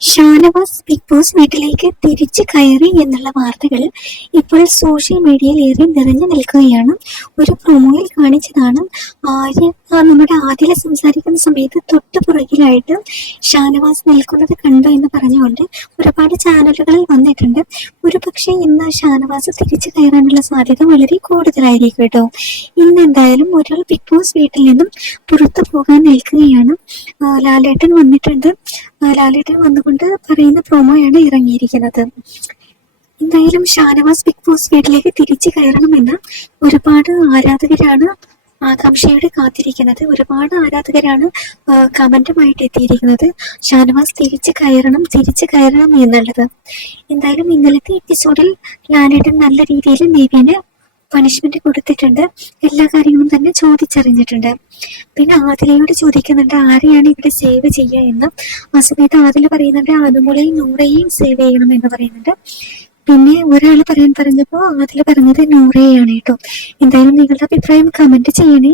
Shanavas big boss വീട്ടിലേക്ക് തിരിച്ചു കയറി എന്നുള്ള വാർത്തകൾ ഇപ്പോൾ സോഷ്യൽ മീഡിയയിൽ ഏറെ നിറഞ്ഞു നിൽക്കുകയാണ്. ഒരു പ്രൊമോയിൽ കാണിച്ചതാണ് ആര്യ നമ്മുടെ ആദ്യം സംസാരിക്കുന്ന സമയത്ത് തൊട്ട് പുറകിലായിട്ട് ഷാനവാസ് നിൽക്കുന്നത് കണ്ടു എന്ന് പറഞ്ഞുകൊണ്ട് ഒരുപാട് ചാനലുകളിൽ വന്നിട്ടുണ്ട്. ഒരു പക്ഷേ ഇന്ന് ഷാനവാസ് തിരിച്ചു കയറാനുള്ള സാധ്യത വളരെ കൂടുതലായിരിക്കും കേട്ടോ. ഇന്ന് എന്തായാലും ഒരാൾ ബിഗ് ബോസ് വീട്ടിൽ നിന്നും പുറത്തു പോകാൻ നിൽക്കുകയാണ്. ലാലേട്ടൻ വന്നിട്ടുണ്ട്. ലാലേട്ടൻ വന്നുകൊണ്ട് പറയുന്ന പ്രൊമോയാണ് ഇറങ്ങിയിരിക്കുന്നത്. എന്തായാലും ഷാനവാസ് ബിഗ് ബോസ് വീട്ടിലേക്ക് തിരിച്ചു കയറണമെന്ന് ഒരുപാട് ആരാധകരാണ് ആകാംക്ഷയോടെ കാത്തിരിക്കുന്നത് ഒരുപാട് ആരാധകരാണ് കമന്റുമായിട്ട് എത്തിയിരിക്കുന്നത്. ഷാനവാസ് തിരിച്ചു കയറണം തിരിച്ചു കയറണം എന്നുള്ളത്. എന്തായാലും ഇന്നലത്തെ എപ്പിസോഡിൽ ലാലേട്ടൻ നല്ല രീതിയിൽ നേവിന് പണിഷ്മെന്റ് കൊടുത്തിട്ടുണ്ട്. എല്ലാ കാര്യങ്ങളും തന്നെ ചോദിച്ചറിഞ്ഞിട്ടുണ്ട്. പിന്നെ ആദിലയോട് ചോദിക്കുന്നുണ്ട് ആരെയാണ് ഇവിടെ സേവ് ചെയ്യുക എന്ന്. ആ സമയത്ത് ആദില പറയുന്നുണ്ട് അനുമോളെയും നൂറയെയും സേവ് ചെയ്യണം എന്ന് പറയുന്നുണ്ട്. പിന്നെ ഒരാൾ പറയാൻ പറഞ്ഞപ്പോ അതിൽ പറഞ്ഞത് നൂറയാണ് കേട്ടോ. എന്തായാലും നിങ്ങളുടെ അഭിപ്രായം കമന്റ് ചെയ്യണേ.